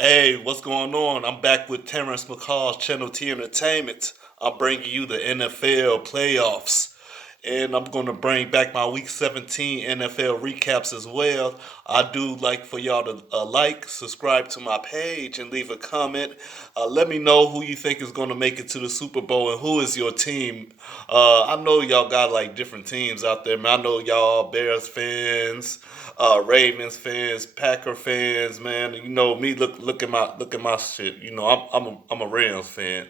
Hey, what's going on? I'm back with Terrence McCall's Channel T Entertainment. I'm bringing you the NFL playoffs. And I'm going to bring back my Week 17 NFL recaps as well. I do like for y'all to like, subscribe to my page, and leave a comment. Let me know who you think is going to make it to the Super Bowl and who is your team. I know y'all got like different teams out there, man. I know y'all Bears fans, Ravens fans, Packer fans, man. You know me. Look at my shit. You know I'm a Rams fan.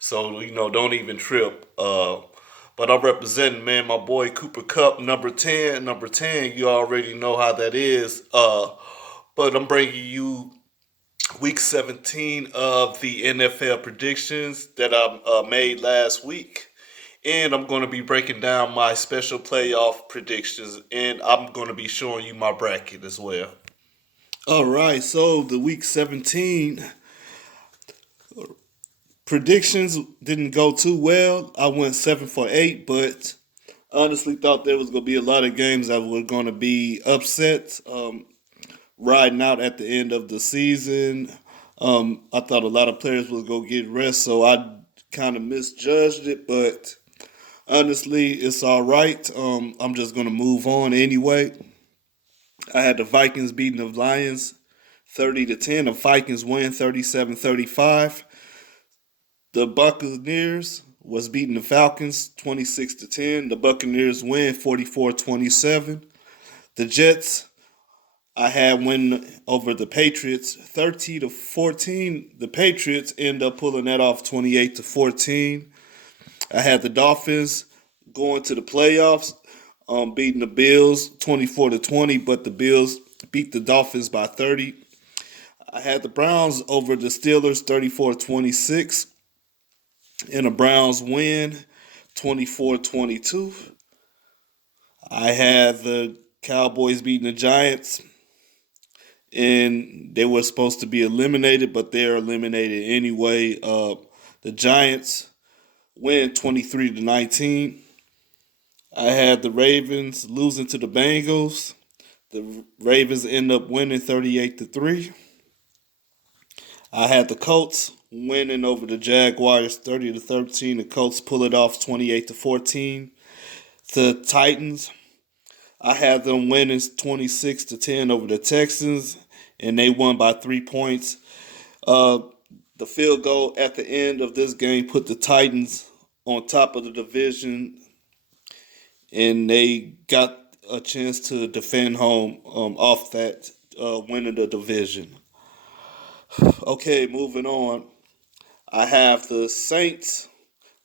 So don't even trip. But I'm representing, man, my boy Cooper Cup, number 10. Number 10, you already know how that is. But I'm bringing you week 17 of the NFL predictions that I made last week. And I'm going to be breaking down my special playoff predictions. And I'm going to be showing you my bracket as well. All right, so the week 17 predictions didn't go too well. I went 7 for 8, but honestly thought there was going to be a lot of games that were going to be upset, riding out at the end of the season. I thought a lot of players was going to get rest, so I kind of misjudged it, but honestly, it's all right. I'm just going to move on anyway. I had the Vikings beating the Lions 30-10. The Vikings win 37-35. The Buccaneers was beating the Falcons 26-10. The Buccaneers win 44-27. The Jets, I had win over the Patriots 30-14. The Patriots end up pulling that off 28-14. I had the Dolphins going to the playoffs, beating the Bills 24-20, but the Bills beat the Dolphins by 30. I had the Browns over the Steelers 34-26. And the Browns win 24-22. I had the Cowboys beating the Giants, and they were supposed to be eliminated, but they're eliminated anyway. The Giants win 23-19. I had the Ravens losing to the Bengals. The Ravens end up winning 38-3. I had the Colts winning over the Jaguars 30-13. The Colts pull it off 28-14. The Titans, I had them winning 26-10 over the Texans, and they won by 3 points. The field goal at the end of this game put the Titans on top of the division, and they got a chance to defend home off that winning the division. Okay, moving on. I have the Saints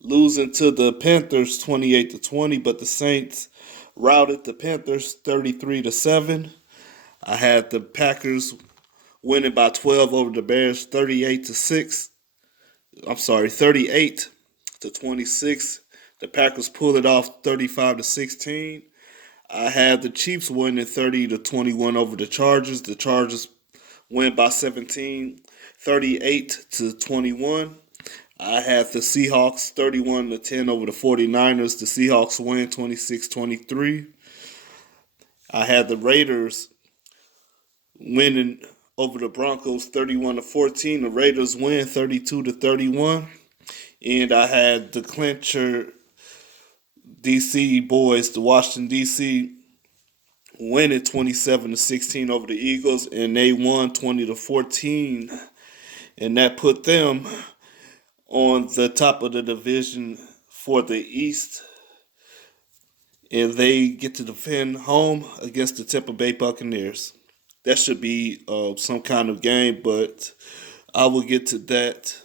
losing to the Panthers 28-20, but the Saints routed the Panthers 33-7. I had the Packers winning by 12 over the Bears 38-6. I'm sorry, 38-26. The Packers pulled it off 35-16. I had the Chiefs winning 30-21 over the Chargers. The Chargers win by 17, 38-21. I had the Seahawks 31-10 over the 49ers. The Seahawks win 26-23. I had the Raiders winning over the Broncos 31-14. The Raiders win 32-31. And I had the clincher DC boys, the Washington DC, winning 27-16 over the Eagles, and they won 20-14. And that put them on the top of the division for the East, and they get to defend home against the Tampa Bay Buccaneers. That should be some kind of game, but I will get to that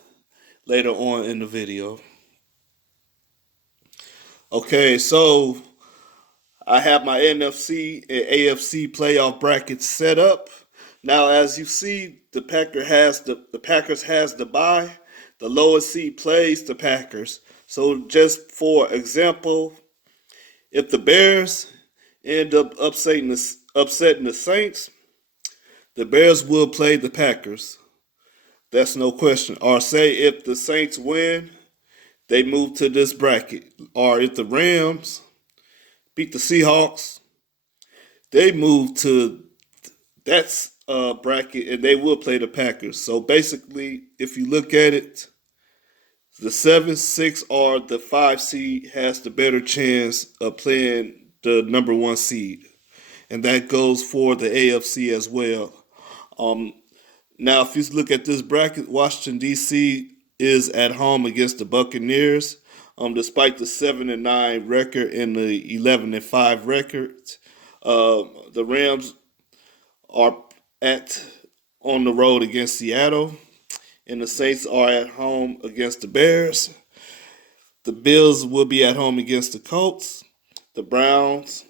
later on in the video. Okay, so I have my NFC and AFC playoff brackets set up. Now, as you see, the Packers has the bye. The lowest seed plays the Packers. So just for example, if the Bears end up upsetting the Saints, the Bears will play the Packers. That's no question. Or say if the Saints win, they move to this bracket. Or if the Rams beat the Seahawks, they move to that's bracket, and they will play the Packers. So basically, if you look at it, the 7, 6, or the 5 seed has the better chance of playing the number 1 seed, and that goes for the AFC as well. Um, Now, if you look at this bracket, Washington D.C. is at home against the Buccaneers. Despite the 7-9 record and the 11-5 record, the Rams are at on the road against Seattle, and the Saints are at home against the Bears. The Bills will be at home against the Colts. The Browns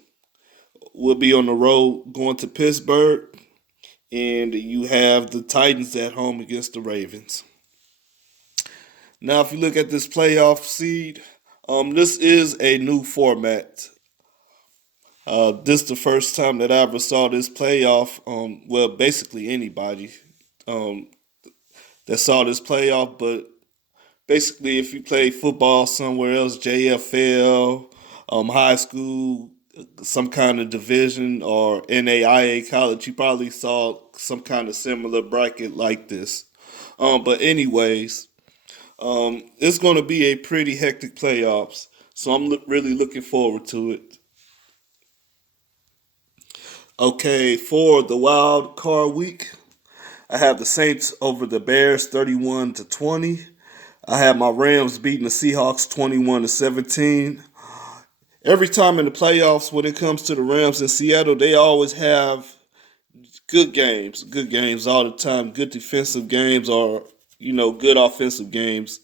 will be on the road going to Pittsburgh, and you have the Titans at home against the Ravens. Now, if you look at this playoff seed, this is a new format. This is the first time that I ever saw this playoff. Well, basically anybody um, that saw this playoff, but basically if you play football somewhere else, JFL, high school, some kind of division, or NAIA college, you probably saw some kind of similar bracket like this. But anyways, it's going to be a pretty hectic playoffs, so I'm really looking forward to it. Okay, for the wild card week, I have the Saints over the Bears 31-20. I have my Rams beating the Seahawks 21-17. Every time in the playoffs, when it comes to the Rams in Seattle, they always have good games all the time, good defensive games, or good offensive games.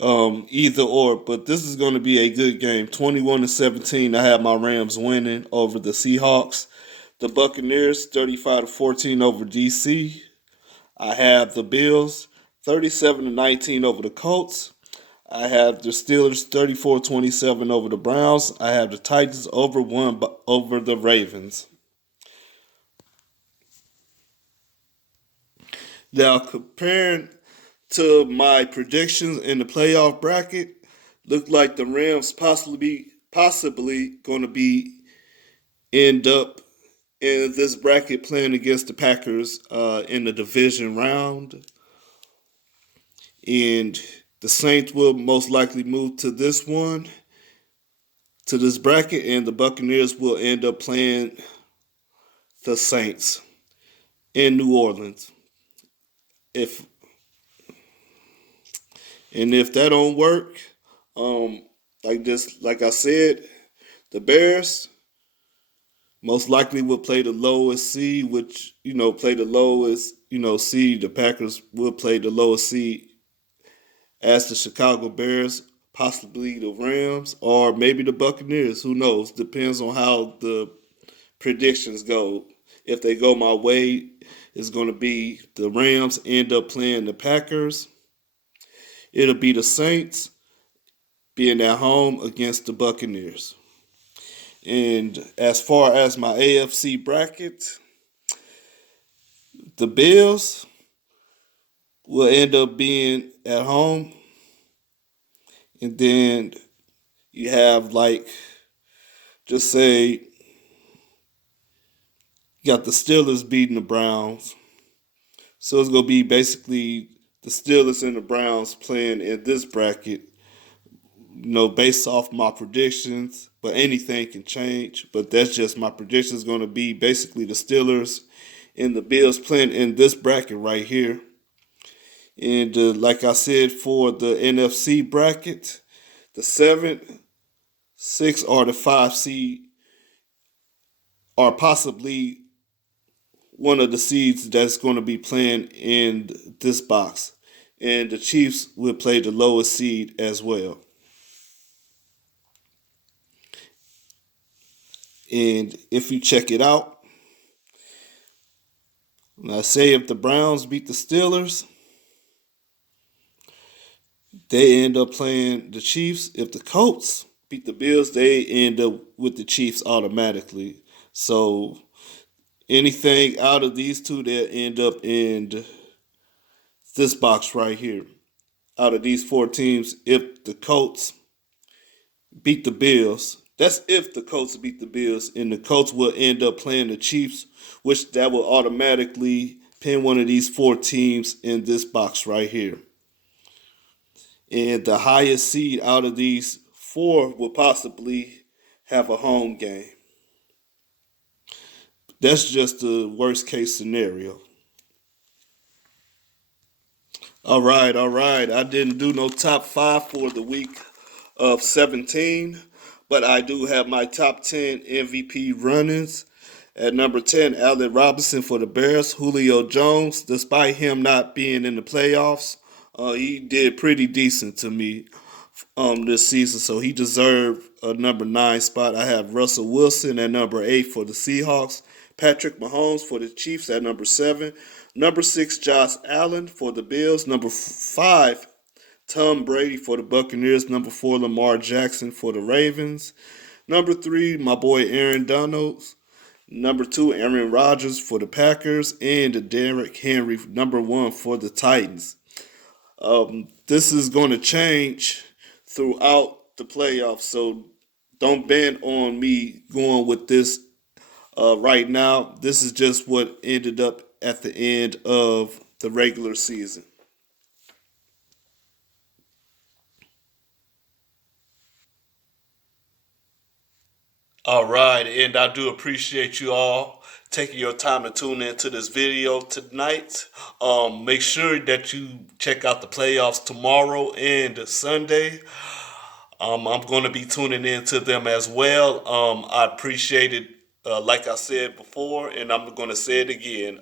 Either or, but this is going to be a good game. 21-17. I have my Rams winning over the Seahawks. The Buccaneers 35-14 over DC. I have the Bills 37-19 over the Colts. I have the Steelers 34-27 over the Browns. I have the Titans over the Ravens. Now, comparing to my predictions in the playoff bracket, look like the Rams possibly going to be end up in this bracket playing against the Packers in the division round, and the Saints will most likely move to this bracket, and the Buccaneers will end up playing the Saints in New Orleans. If that don't work, like I said, the Bears most likely will play the lowest seed, which play the lowest seed. The Packers will play the lowest seed as the Chicago Bears, possibly the Rams, or maybe the Buccaneers. Who knows? Depends on how the predictions go. If they go my way, it's going to be the Rams end up playing the Packers. It'll be the Saints being at home against the Buccaneers. And as far as my AFC bracket, the Bills will end up being at home. And then you have, just say, you got the Steelers beating the Browns. So it's going to be basically the Steelers and the Browns playing in this bracket, based off my predictions. But anything can change. But that's just my prediction is going to be basically the Steelers and the Bills playing in this bracket right here. And like I said, for the NFC bracket, the 7, 6, or the 5 seed are possibly one of the seeds that's going to be playing in this box. And the Chiefs will play the lowest seed as well. And if you check it out, now say if the Browns beat the Steelers, they end up playing the Chiefs. If the Colts beat the Bills, they end up with the Chiefs automatically. So anything out of these two, they'll end up in this box right here. Out of these 4 teams, if the Colts beat the Bills, That's if the Colts beat the Bills, and the Colts will end up playing the Chiefs, which that will automatically pin one of these four teams in this box right here. And the highest seed out of these four will possibly have a home game. That's just the worst case scenario. All right, all right. I didn't do no top five for the week of 17, but I do have my top 10 MVP runnings. At number 10, Allen Robinson for the Bears. Julio Jones, despite him not being in the playoffs, he did pretty decent to me this season, so he deserved a number 9 spot. I have Russell Wilson at number 8 for the Seahawks. Patrick Mahomes for the Chiefs at number 7. Number 6, Josh Allen for the Bills. Number 5, Tom Brady for the Buccaneers. Number 4, Lamar Jackson for the Ravens. Number 3, my boy Aaron Donald. Number 2, Aaron Rodgers for the Packers. And Derrick Henry, number 1 for the Titans. This is going to change throughout the playoffs, so don't bend on me going with this right now. This is just what ended up at the end of the regular season. All right, and I do appreciate you all taking your time to tune into this video tonight. Make sure that you check out the playoffs tomorrow and Sunday. I'm going to be tuning into them as well. I appreciate it, like I said before, and I'm going to say it again.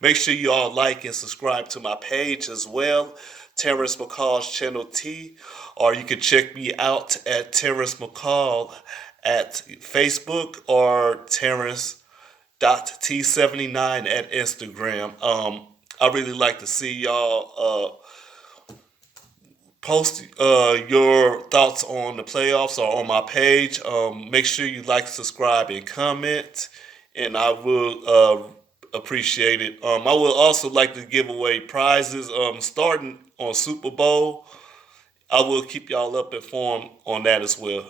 Make sure you all like and subscribe to my page as well, Terrence McCall's Channel T, or you can check me out at Terrence McCall at Facebook or Terrence.T79 at Instagram. I really like to see y'all post your thoughts on the playoffs or on my page. Make sure you like, subscribe, and comment, and I will appreciate it. I will also like to give away prizes starting on Super Bowl. I will keep y'all up informed on that as well.